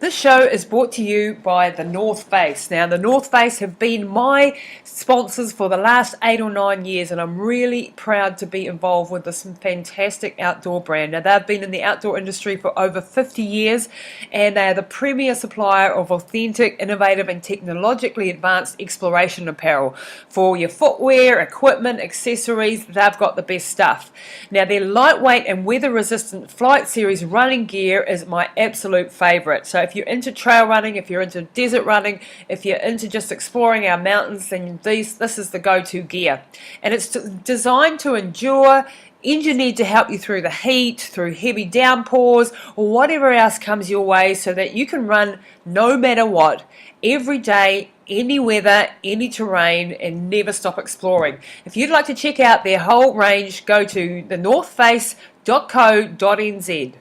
This show is brought to you by the North Face. Now, the North Face have been my sponsors for the last 8 or 9 years, and I'm really proud to be involved with this fantastic outdoor brand. Now, they've been in the outdoor industry for over 50 years, and they are the premier supplier of authentic, innovative, and technologically advanced exploration apparel. For your footwear, equipment, accessories, they've got the best stuff. Now, their lightweight and weather-resistant Flight Series running gear is my absolute favourite. So if you're into trail running, if you're into desert running, if you're into just exploring our mountains, then this is the go-to gear. And it's designed to endure, engineered to help you through the heat, through heavy downpours, or whatever else comes your way, so that you can run no matter what, every day, any weather, any terrain, and never stop exploring. If you'd like to check out their whole range, go to thenorthface.co.nz.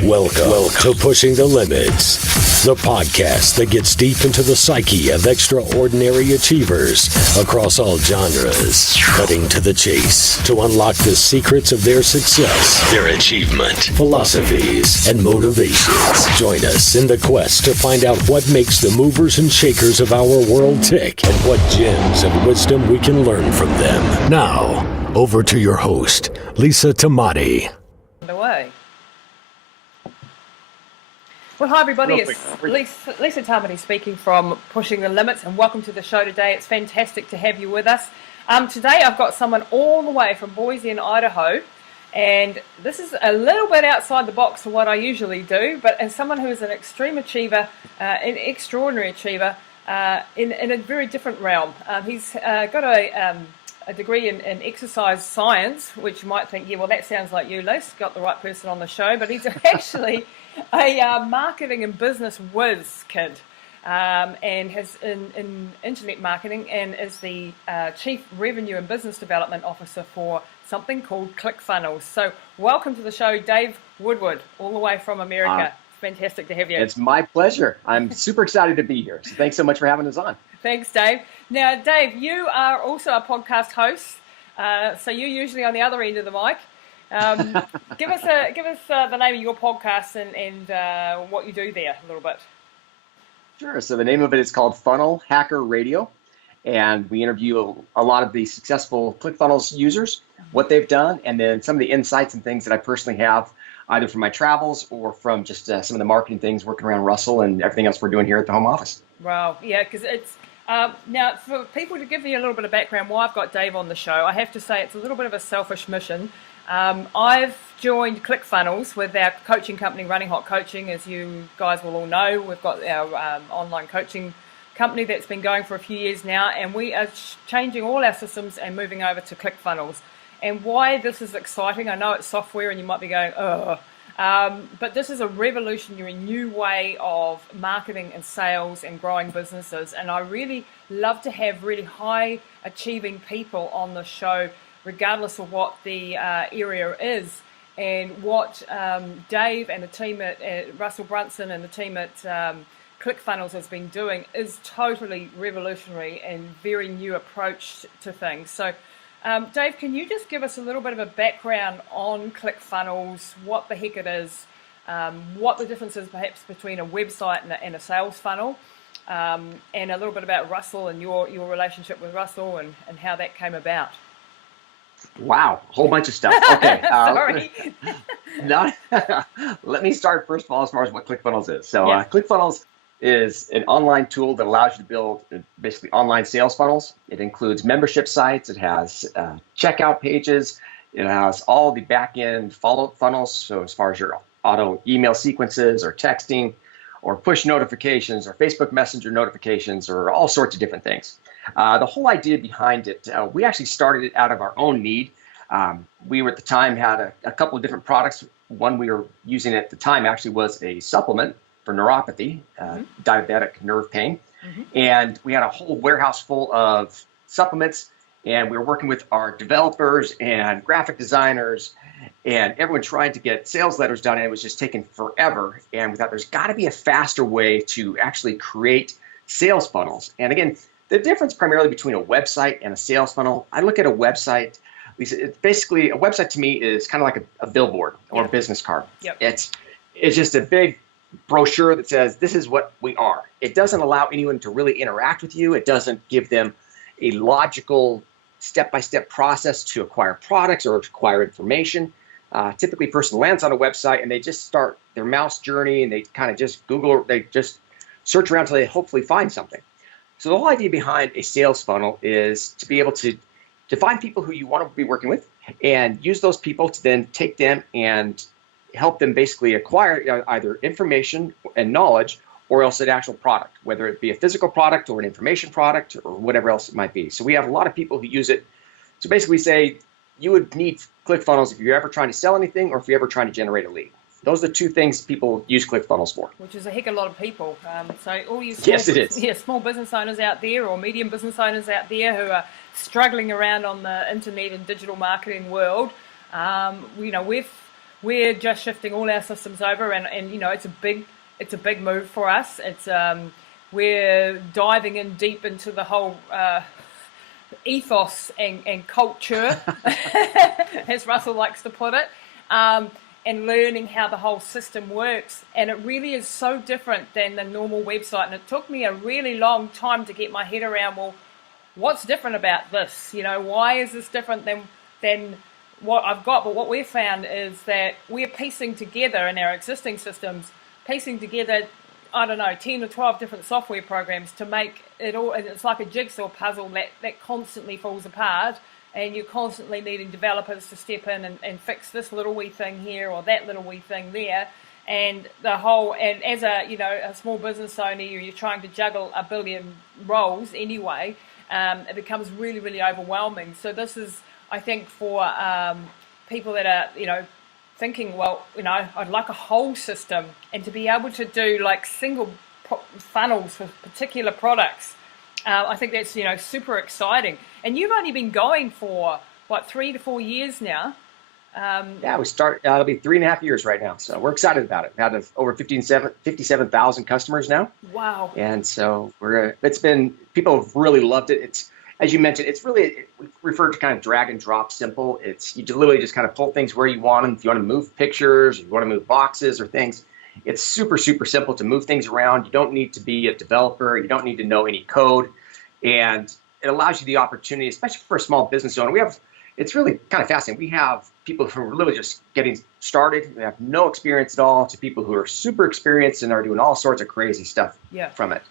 Welcome to Pushing the Limits, the podcast that gets deep into the psyche of extraordinary achievers across all genres, cutting to the chase to unlock the secrets of their success, their achievement, philosophies, and motivations. Join us in the quest to find out what makes the movers and shakers of our world tick and what gems of wisdom we can learn from them. Now, over to your host, Lisa Tamati. Away. Well, hi everybody, it's Lisa Tamati speaking from Pushing the Limits, and welcome to the show today. It's fantastic to have you with us. Today I've got someone all the way from Boise in Idaho, and this is a little bit outside the box for what I usually do, but as someone who is an extreme achiever, an extraordinary achiever, in a very different realm. He's got a degree in exercise science, which you might think, yeah, well, that sounds like you, Lise, got the right person on the show, but he's actually a marketing and business whiz kid, and has in internet marketing, and is the Chief Revenue and Business Development Officer for something called ClickFunnels. So welcome to the show, Dave Woodward, all the way from America. It's fantastic to have you. It's my pleasure. I'm super excited to be here. So thanks so much for having us on. Thanks, Dave. Now, Dave, you are also a podcast host, so you're usually on the other end of the mic. Give us the name of your podcast and what you do there a little bit. Sure. So the name of it is called Funnel Hacker Radio, and we interview a lot of the successful ClickFunnels users, what they've done, and then some of the insights and things that I personally have, either from my travels or from just some of the marketing things working around Russell and everything else we're doing here at the home office. Wow. Yeah, because it's now, for people, to give you a little bit of background why I've got Dave on the show, I have to say it's a little bit of a selfish mission. I've joined ClickFunnels with our coaching company, Running Hot Coaching. As you guys will all know, we've got our online coaching company that's been going for a few years now, and we are changing all our systems and moving over to ClickFunnels. And why this is exciting, I know it's software and you might be going, ugh. But this is a revolutionary new way of marketing and sales and growing businesses. And I really love to have really high achieving people on the show, regardless of what the area is. And what Dave and the team at Russell Brunson and the team at ClickFunnels has been doing is totally revolutionary and very new approach to things. So Dave, can you just give us a little bit of a background on ClickFunnels, what the heck it is, what the difference is perhaps between a website and a sales funnel, and a little bit about Russell and your relationship with Russell and how that came about? Wow, a whole bunch of stuff. Okay. Sorry. Let me start first of all as far as what ClickFunnels is. So Yeah. ClickFunnels is an online tool that allows you to build basically online sales funnels. It includes membership sites. It has checkout pages. It has all the back-end follow-up funnels. So as far as your auto email sequences or texting or push notifications or Facebook Messenger notifications or all sorts of different things. The whole idea behind it, we actually started it out of our own need. We were at the time had a couple of different products. One we were using at the time actually was a supplement for neuropathy, diabetic nerve pain. And we had a whole warehouse full of supplements, and we were working with our developers and graphic designers and everyone trying to get sales letters done, and it was just taking forever. And we thought there's got to be a faster way to actually create sales funnels. And again, the difference primarily between a website and a sales funnel, I look at a website, it's basically, a website to me is kind of like a billboard or a business card. Yep. is just a big brochure that says this is what we are. It doesn't allow anyone to really interact with you. It doesn't give them a logical step-by-step process to acquire products or acquire information. Typically, a person lands on a website and they just start their mouse journey and they kind of just Google, they just search around until they hopefully find something. So the whole idea behind a sales funnel is to be able to find people who you want to be working with and use those people to then take them and help them basically acquire either information and knowledge or else an actual product, whether it be a physical product or an information product or whatever else it might be. So we have a lot of people who use it. So basically say you would need ClickFunnels if you're ever trying to sell anything or if you're ever trying to generate a lead. Those are the two things people use ClickFunnels for. Which is a heck of a lot of people. So all you small business owners out there or medium business owners out there who are struggling around on the internet and digital marketing world, we're just shifting all our systems over, and it's a big move for us. It's we're diving in deep into the whole ethos and culture, as Russell likes to put it. And learning how the whole system works. And it really is so different than the normal website. And it took me a really long time to get my head around, well, what's different about this? Why is this different than what I've got? But what we've found is that we're piecing together in our existing systems, 10 or 12 different software programs to make it all, and it's like a jigsaw puzzle that constantly falls apart. And you're constantly needing developers to step in and fix this little wee thing here or that little wee thing there. And and as a small business owner, you're trying to juggle a billion roles anyway. It becomes really, really overwhelming. So this is, I think, for people that are, thinking, well, I'd like a whole system, and to be able to do like single funnels for particular products. I think that's, super exciting. And you've only been going for, 3 to 4 years now? Yeah, it'll be 3.5 years right now. So we're excited about it. Out of over 57,000 customers now. Wow. And so people have really loved it. It's, as you mentioned, it's really, we refer to kind of drag and drop simple. It's, you literally just kind of pull things where you want them. If you want to move pictures, if you want to move boxes or things, it's super, super simple to move things around. You don't need to be a developer. You don't need to know any code. And it allows you the opportunity, especially for a small business owner. It's really kind of fascinating. We have people who are literally just getting started. They have no experience at all, to people who are super experienced and are doing all sorts of crazy stuff from it.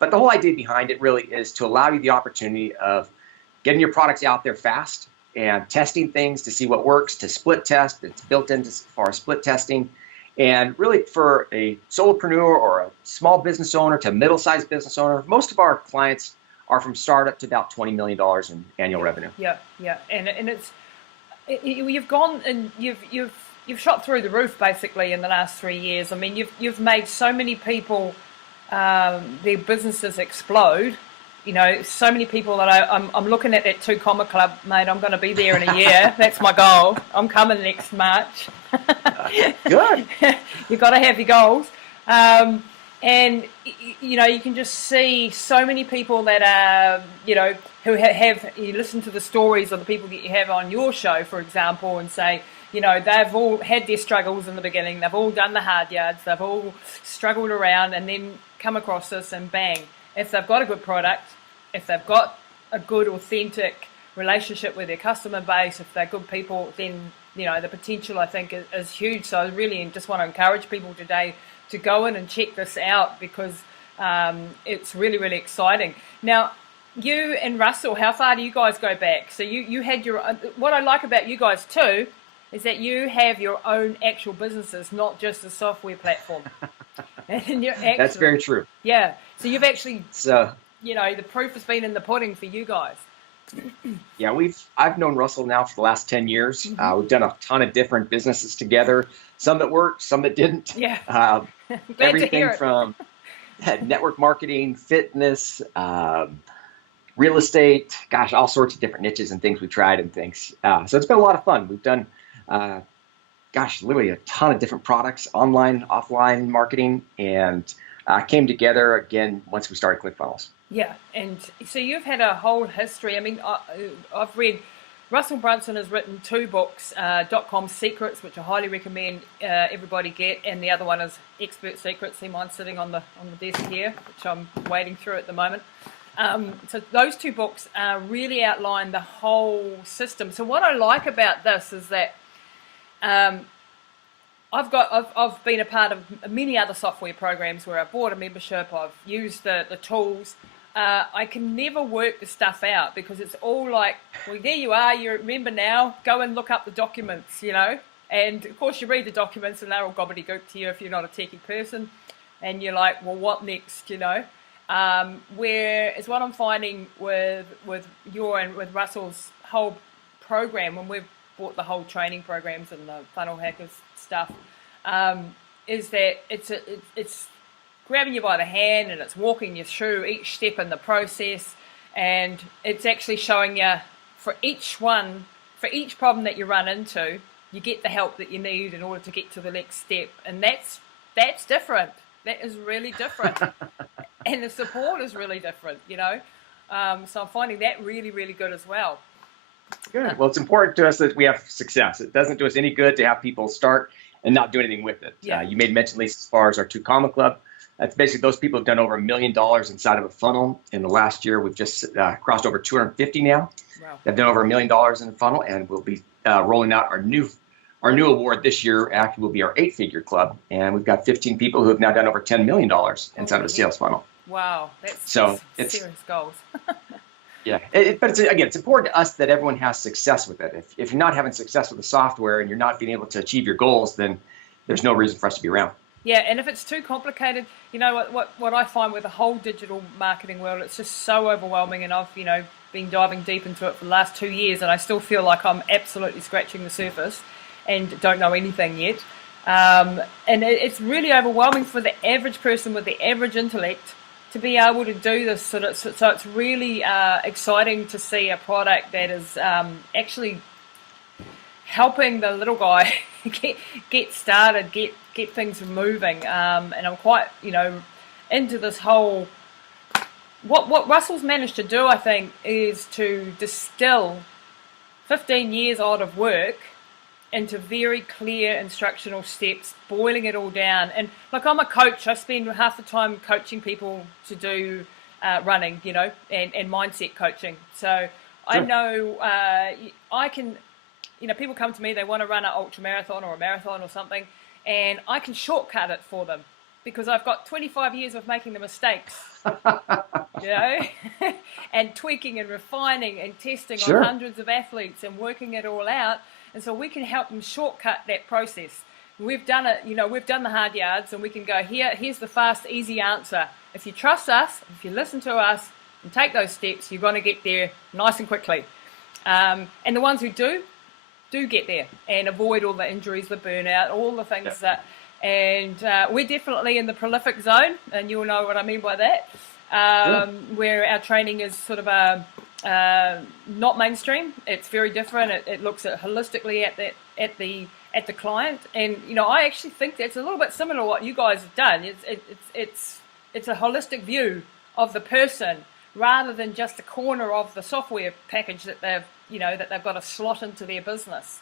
But the whole idea behind it really is to allow you the opportunity of getting your products out there fast and testing things to see what works, to split test. It's built into for split testing. And really for a solopreneur or a small business owner to middle-sized business owner, most of our clients are from startup to about $20 million in annual revenue. Yeah, and you've gone and you've shot through the roof basically in the last 3 years. I mean, you've made so many people their businesses explode. So many people that I'm looking at that 2 Comma Club, mate. I'm going to be there in a year. That's my goal. I'm coming next March. Good. You've got to have your goals. And, you can just see so many people that are, who have, you listen to the stories of the people that you have on your show, for example, and say, they've all had their struggles in the beginning. They've all done the hard yards. They've all struggled around and then come across this and bang. If they've got a good product, if they've got a good, authentic relationship with their customer base, if they're good people, then, the potential, I think, is huge. So I really just want to encourage people today to go in and check this out because it's really, really exciting. Now, you and Russell, how far do you guys go back? So you had your own, what I like about you guys too is that you have your own actual businesses, not just a software platform. And that's very true. Yeah. So you've actually, the proof has been in the pudding for you guys. Yeah, I've known Russell now for the last 10 years. Mm-hmm. We've done a ton of different businesses together, some that worked, some that didn't. Yeah. Everything from network marketing, fitness, real estate, all sorts of different niches and things we tried and things. So it's been a lot of fun. We've done, literally a ton of different products, online, offline marketing, and came together again once we started ClickFunnels. Yeah, and so you've had a whole history. I mean, I've read Russell Brunson has written 2 books, .com Secrets, which I highly recommend everybody get, and the other one is Expert Secrets. See mine sitting on the desk here, which I'm wading through at the moment. So those 2 books really outline the whole system. So what I like about this is that I've been a part of many other software programs where I've bought a membership, I've used the tools. I can never work the stuff out because it's all like, well, there you are, you remember now, go and look up the documents, And of course you read the documents and they're all gobbledygook to you if you're not a techie person. And you're like, well, what next, Whereas what I'm finding with your and with Russell's whole program, when we've bought the whole training programs and the funnel hackers stuff, is that it's grabbing you by the hand and it's walking you through each step in the process, and it's actually showing you for each problem that you run into, you get the help that you need in order to get to the next step, and that's different. That is really different. And the support is really different, So I'm finding that really, really good as well. Good. Well, it's important to us that we have success. It doesn't do us any good to have people start and not do anything with it. Yeah. You made mention, Lisa, as far as our 2 Comma Club. That's basically those people have done over $1 million inside of a funnel. In the last year, we've just crossed over 250 now. Wow. They've done over $1 million in a funnel, and we'll be rolling out our new award this year. Actually, will be our 8-figure club, and we've got 15 people who have now done over $10 million inside of a sales funnel. Wow, that's it's serious goals. Yeah, but it's important to us that everyone has success with it. If you're not having success with the software and you're not being able to achieve your goals, then there's no reason for us to be around. Yeah, and if it's too complicated, what I find with the whole digital marketing world, it's just so overwhelming, and I've been diving deep into it for the last 2 years, and I still feel like I'm absolutely scratching the surface and don't know anything yet. And it's really overwhelming for the average person with the average intellect to be able to do this. So it's really exciting to see a product that is actually helping the little guy get started, get things moving. And I'm quite, into this whole. What Russell's managed to do, I think, is to distill 15 years out of work into very clear instructional steps, boiling it all down. And like, I'm a coach. I spend half the time coaching people to do running, and mindset coaching. So I know I can, people come to me, they want to run an ultra marathon or a marathon or something, and I can shortcut it for them because I've got 25 years of making the mistakes, and tweaking and refining and testing on hundreds of athletes and working it all out. And so we can help them shortcut that process. We've done it, we've done the hard yards, and we can go, here's the fast, easy answer. If you trust us, if you listen to us and take those steps, you're going to get there nice and quickly. And the ones who do get there and avoid all the injuries, the burnout, all the things that, and we're definitely in the prolific zone, and you'll know what I mean by that, where our training is sort of not mainstream. It's very different. It looks at holistically at the client, and I actually think that's a little bit similar to what you guys have done. It's a holistic view of the person rather than just a corner of the software package that they've got to slot into their business.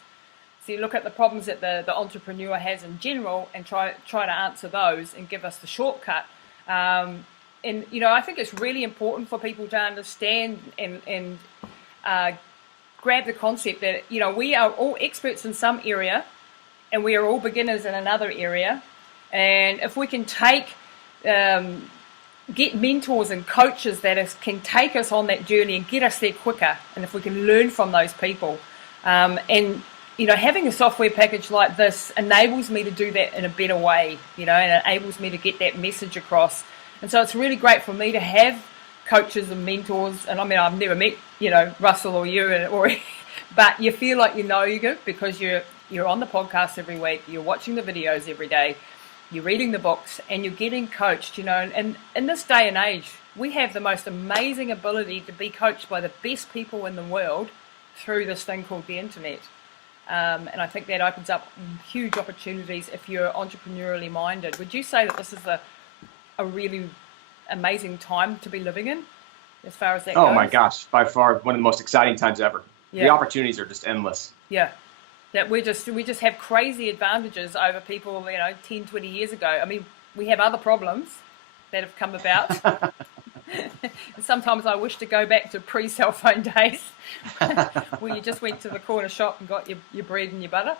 So you look at the problems that the entrepreneur has in general and try to answer those and give us the shortcut. And I think it's really important for people to understand and grab the concept that we are all experts in some area, and we are all beginners in another area. And if we can get mentors and coaches that can take us on that journey and get us there quicker, and if we can learn from those people, and having a software package like this enables me to do that in a better way, and it enables me to get that message across. And so it's really great for me to have coaches and mentors. And I mean, I've never met, Russell or you, but you feel like you good because you're on the podcast every week, you're watching the videos every day, you're reading the books, and you're getting coached, And in this day and age, we have the most amazing ability to be coached by the best people in the world through this thing called the internet. And I think that opens up huge opportunities if you're entrepreneurially minded. Would you say that this is a really amazing time to be living in as far as that goes? Oh my gosh, by far one of the most exciting times ever. the opportunities are just endless. Yeah. That we just have crazy advantages over people, 10, 20 years ago. I mean, we have other problems that have come about. And sometimes I wish to go back to pre-cell phone days where you just went to the corner shop and got your bread and your butter.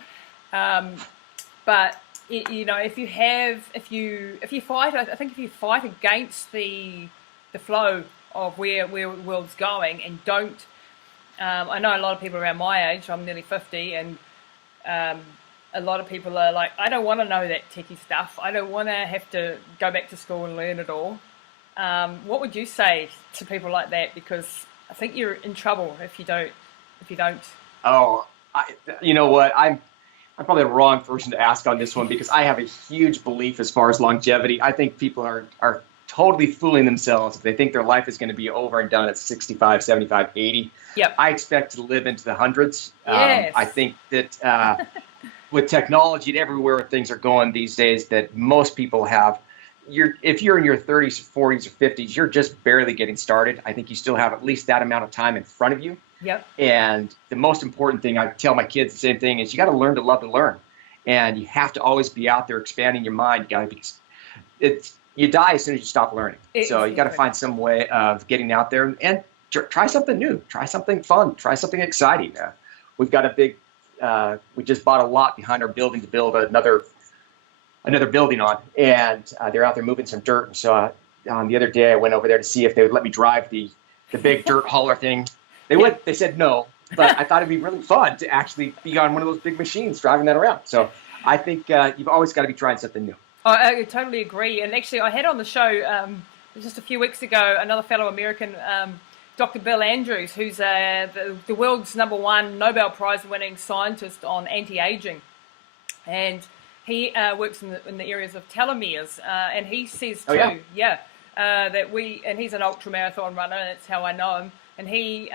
But if you fight against the flow of where the world's going and don't, I know a lot of people around my age, I'm nearly 50, and a lot of people are like, I don't want to know that techie stuff. I don't want to have to go back to school and learn it all. What would you say to people like that? Because I think you're in trouble if you don't. Oh, you know what? I'm probably the wrong person to ask on this one because I have a huge belief as far as longevity. I think people are totally fooling themselves if they think their life is going to be over and done at 65, 75, 80. Yep. I expect to live into the hundreds. Yes. I think that with technology and everywhere things are going these days, that most people have, if you're in your 30s, 40s, or 50s, you're just barely getting started. I think you still have at least that amount of time in front of you. Yep. And the most important thing, I tell my kids the same thing, is you got to learn to love to learn. And you have to always be out there expanding your mind. You die as soon as you stop learning. So you got to find some way of getting out there and try something new, try something fun, try something exciting. We've got a big, we just bought a lot behind our building to build another building on, and they're out there moving some dirt. And so the other day I went over there to see if they would let me drive the big dirt hauler thing. They said no, but I thought it'd be really fun to actually be on one of those big machines driving that around. So I think you've always got to be trying something new. I totally agree. And actually, I had on the show just a few weeks ago another fellow American, Dr. Bill Andrews, who's the world's #1 Nobel Prize-winning scientist on anti-aging. And he works in the areas of telomeres. And he says, too, and he's an ultramarathon runner, and that's how I know him. And he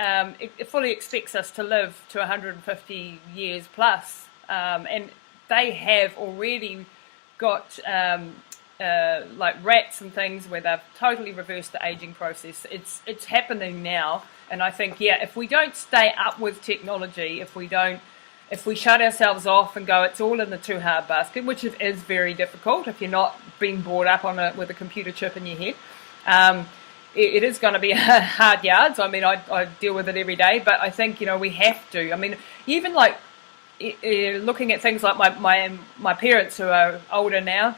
fully expects us to live to 150 years plus. And they have already got like rats and things where they've totally reversed the aging process. It's happening now, and I think if we don't stay up with technology, if we shut ourselves off and go, it's all in the too hard basket, which is very difficult if you're not being brought up with a computer chip in your head. It is going to be hard yards. I mean, I deal with it every day, but I think we have to. I mean, even like looking at things like my parents who are older now,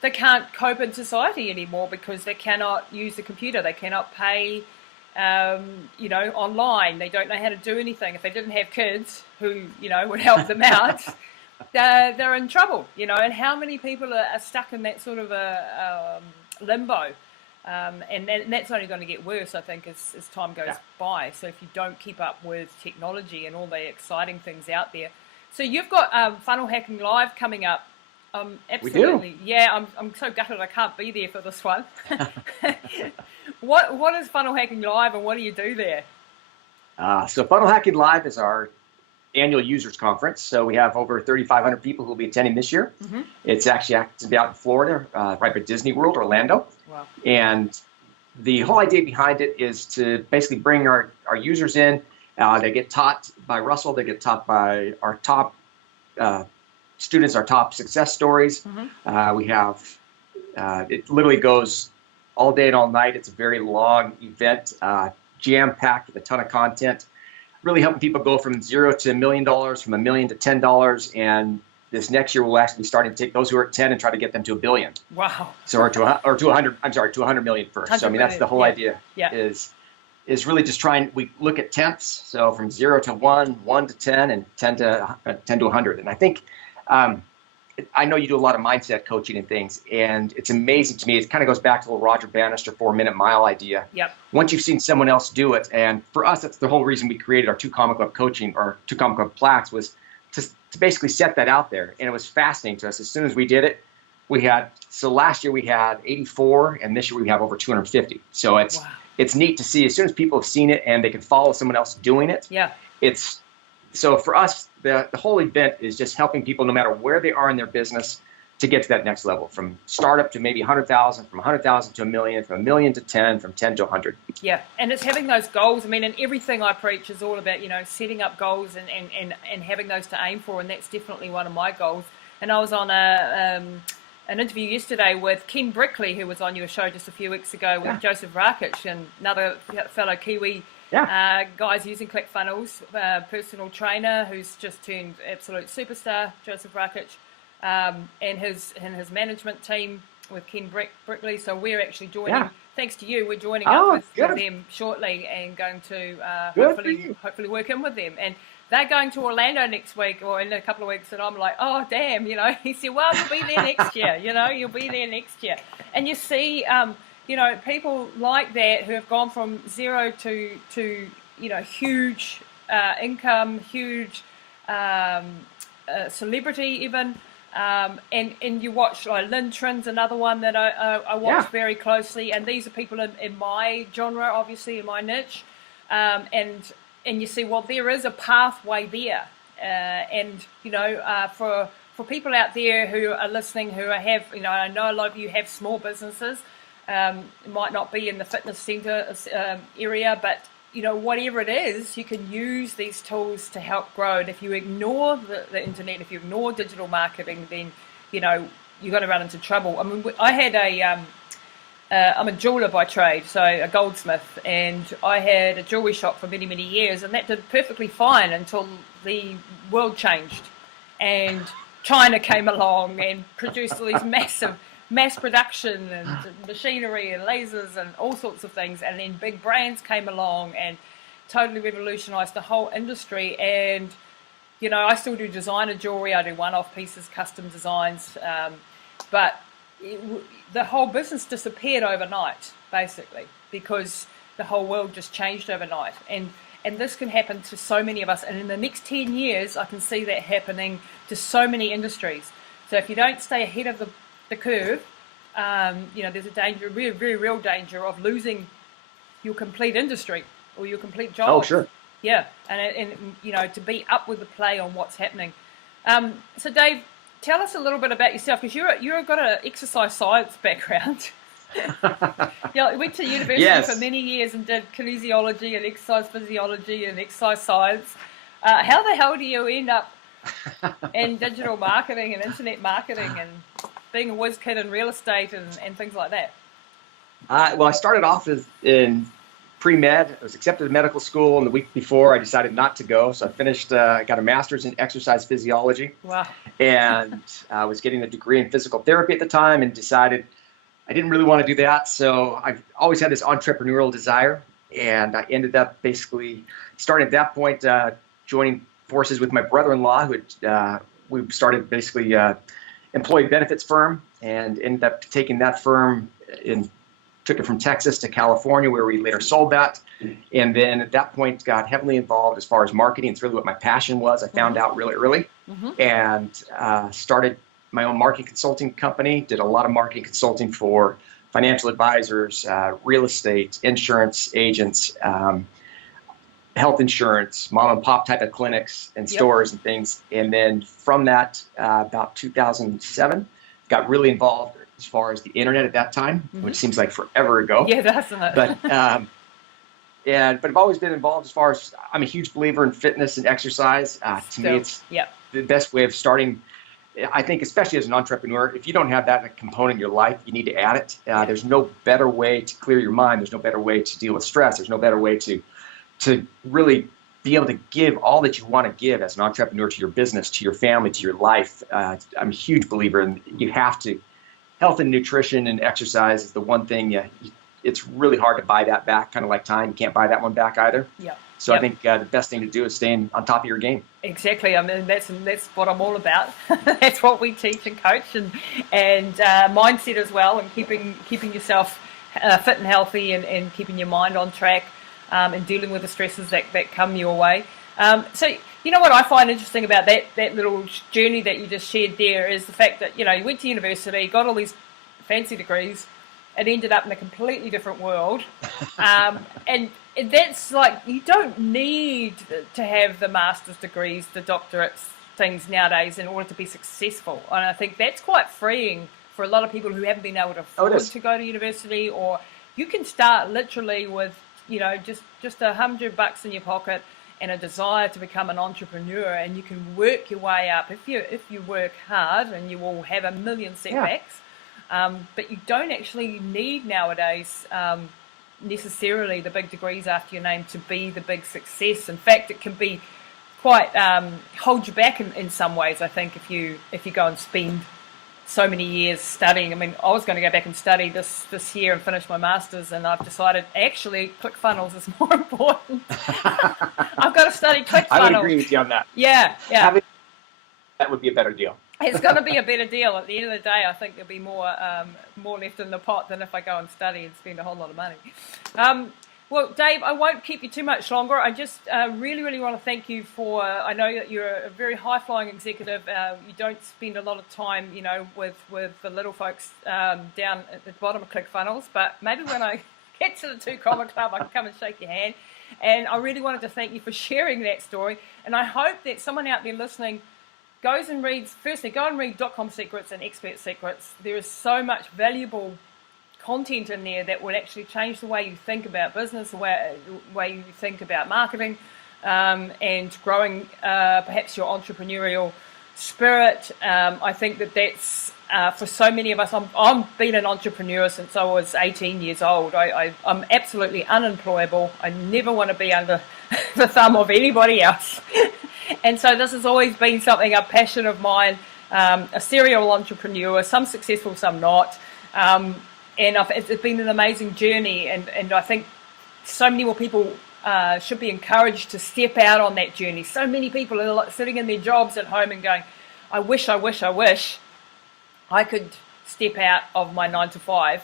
they can't cope in society anymore because they cannot use the computer. They cannot pay, online. They don't know how to do anything. If they didn't have kids who, would help them out, they're in trouble, And how many people are stuck in that sort of a limbo? And that's only going to get worse, I think, as time goes by. So if you don't keep up with technology and all the exciting things out there. So you've got Funnel Hacking Live coming up. Absolutely. We do. Yeah, I'm so gutted I can't be there for this one. What is Funnel Hacking Live and what do you do there? So Funnel Hacking Live is our annual users conference. So we have over 3,500 people who will be attending this year. Mm-hmm. It's actually out in Florida, right by Disney World, Orlando. Wow. And the whole idea behind it is to basically bring our users in. They get taught by Russell. They get taught by our top students, our top success stories. Mm-hmm. We have, it literally goes all day and all night. It's a very long event, jam-packed with a ton of content, really helping people go from $0 to $1 million, from $1 million to $10. And this next year, we'll actually be starting to take those who are at 10 and try to get them to $1 billion. Wow. So, or to 100, I'm sorry, to 100 million first. So, I mean, that's the whole idea is really just we look at tenths. So from 0 to 1, 1 to 10, and 10 to 100. And I think, I know you do a lot of mindset coaching and things, and it's amazing to me. It kind of goes back to the Roger Bannister 4-minute mile idea. Yep. Once you've seen someone else do it, and for us, that's the whole reason we created our 2 Comma Club coaching, or 2 Comma Club plaques, was to basically set that out there. And it was fascinating to us. As soon as we did it, last year we had 84, and this year we have over 250. So it's neat to see as soon as people have seen it and they can follow someone else doing it. Yeah. So for us, the whole event is just helping people, no matter where they are in their business, to get to that next level, from startup to maybe 100,000, from 100,000 to a million, from a million to 10, from 10 to 100. Yeah, and it's having those goals. I mean, and everything I preach is all about, setting up goals and having those to aim for, and that's definitely one of my goals. And I was on an interview yesterday with Ken Brickley, who was on your show just a few weeks ago, with Joseph Rakic, and another fellow Kiwi guys using ClickFunnels, personal trainer who's just turned absolute superstar, Joseph Rakic. And his management team with Ken Brickley. So we're actually joining, thanks to you, we're joining up with them shortly and going to hopefully work in with them. And they're going to Orlando next week or in a couple of weeks, and I'm like, oh, damn, he said, well, you'll be there next year, you'll be there next year. And you see, people like that who have gone from zero to huge income, huge celebrity even. And you watch Lynn Trin's another one that I watch very closely, and these are people in my genre, obviously in my niche, and you see, well, there is a pathway there, and for people out there who are listening who have, I know a lot of you have small businesses, it might not be in the fitness center area, but whatever it is, you can use these tools to help grow. And if you ignore the internet, if you ignore digital marketing, then, you're going to run into trouble. I mean, I had I'm a jeweler by trade, so a goldsmith, and I had a jewelry shop for many, many years, and that did perfectly fine until the world changed. And China came along and produced all these mass production and machinery and lasers and all sorts of things, and then big brands came along and totally revolutionized the whole industry. And I still do designer jewelry, I do one-off pieces, custom designs, but the whole business disappeared overnight, basically, because the whole world just changed overnight. And this can happen to so many of us, and in the next 10 years I can see that happening to so many industries. So if you don't stay ahead of the curve, there's a danger, very, very real danger of losing your complete industry or your complete job. Oh, sure. Yeah, and to be up with the play on what's happening. So Dave, tell us a little bit about yourself, because you've got an exercise science background. You went to university for many years and did kinesiology and exercise physiology and exercise science. How the hell do you end up in digital marketing and internet marketing and being a whiz kid in real estate and things like that? Well, I started off in pre-med. I was accepted to medical school, and the week before I decided not to go. So I finished, got a master's in exercise physiology. Wow. And I was getting a degree in physical therapy at the time and decided I didn't really want to do that. So I've always had this entrepreneurial desire. And I ended up basically starting at that point, joining forces with my brother-in-law, who we started basically employee benefits firm, and ended up taking that firm and took it from Texas to California, where we later sold that. And then at that point got heavily involved as far as marketing. It's really what my passion was. I found out really early, and started my own marketing consulting company, did a lot of marketing consulting for financial advisors, real estate, insurance agents, health insurance, mom and pop type of clinics and stores and things. And then from that, about 2007, got really involved as far as the internet at that time, which seems like forever ago. Yeah, doesn't it? But but I've always been involved as far as I'm a huge believer in fitness and exercise. To me, it's the best way of starting. I think, especially as an entrepreneur, if you don't have that component in your life, you need to add it. There's no better way to clear your mind. There's no better way to deal with stress. There's no better way to really be able to give all that you want to give as an entrepreneur to your business, to your family, to your life. I'm a huge believer in you have to. Health and nutrition and exercise is the one thing. It's really hard to buy that back, kind of like time. You can't buy that one back either. Yeah. So I think the best thing to do is staying on top of your game. Exactly. I mean, that's what I'm all about. That's what we teach and coach, and mindset as well, and keeping yourself fit and healthy, and keeping your mind on track, and dealing with the stresses that come your way. So you know what I find interesting about that little journey that you just shared there is the fact that you went to university, got all these fancy degrees, and ended up in a completely different world, and that's like, you don't need to have the master's degrees, the doctorates, things nowadays in order to be successful. And I think that's quite freeing for a lot of people who haven't been able to afford to go to university, or you can start literally with, just $100 in your pocket and a desire to become an entrepreneur, and you can work your way up if you work hard, and you will have a million setbacks. But you don't actually need nowadays necessarily the big degrees after your name to be the big success. In fact, it can be quite hold you back in some ways, I think, if you go and spend so many years studying. I mean, I was going to go back and study this year and finish my master's, and I've decided actually ClickFunnels is more important. I've got to study ClickFunnels. I would agree with you on that. Yeah. That would be a better deal. It's going to be a better deal. At the end of the day, I think there'll be more left in the pot than if I go and study and spend a whole lot of money. Well, Dave, I won't keep you too much longer. I just really, really want to thank you for, I know that you're a very high-flying executive. You don't spend a lot of time, with the little folks down at the bottom of ClickFunnels, but maybe when I get to the 2 Comma Club, I can come and shake your hand. And I really wanted to thank you for sharing that story. And I hope that someone out there listening goes and reads, firstly, go and read .com Secrets and Expert Secrets. There is so much valuable content in there that will actually change the way you think about business, the way you think about marketing, and growing perhaps your entrepreneurial spirit. I think that's for so many of us. I've been an entrepreneur since I was 18 years old. I'm absolutely unemployable. I never want to be under the thumb of anybody else. And so this has always been something, a passion of mine, a serial entrepreneur, some successful, some not. And it's been an amazing journey, and I think so many more people should be encouraged to step out on that journey. So many people are sitting in their jobs at home and going, I wish I could step out of my 9 to 5,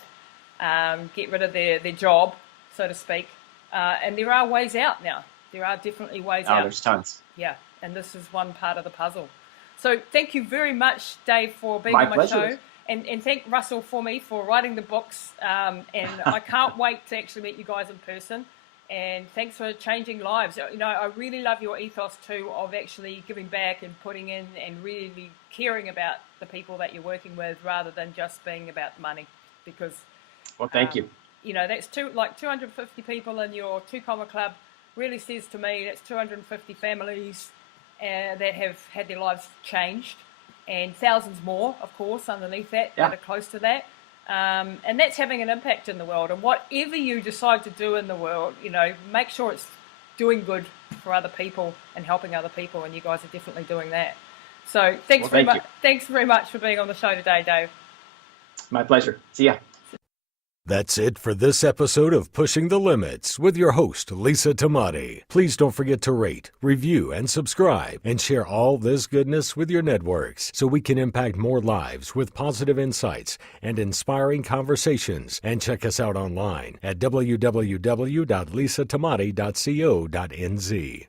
get rid of their job, so to speak. And there are ways out now. There are definitely ways out. There's tons. Yeah, and this is one part of the puzzle. So thank you very much, Dave, for being My on my pleasure. show. And thank Russell for writing the books. And I can't wait to actually meet you guys in person. And thanks for changing lives. I really love your ethos too of actually giving back and putting in and really caring about the people that you're working with, rather than just being about the money. Because Well, thank you. That's 250 people in your 2 Comma Club really says to me that's 250 families that have had their lives changed, and thousands more, of course, underneath that that are close to that. And that's having an impact in the world. And whatever you decide to do in the world, make sure it's doing good for other people and helping other people, and you guys are definitely doing that. So thanks very much for being on the show today, Dave. My pleasure. See ya. That's it for this episode of Pushing the Limits with your host, Lisa Tamati. Please don't forget to rate, review, and subscribe, and share all this goodness with your networks so we can impact more lives with positive insights and inspiring conversations. And check us out online at www.lisatamati.co.nz.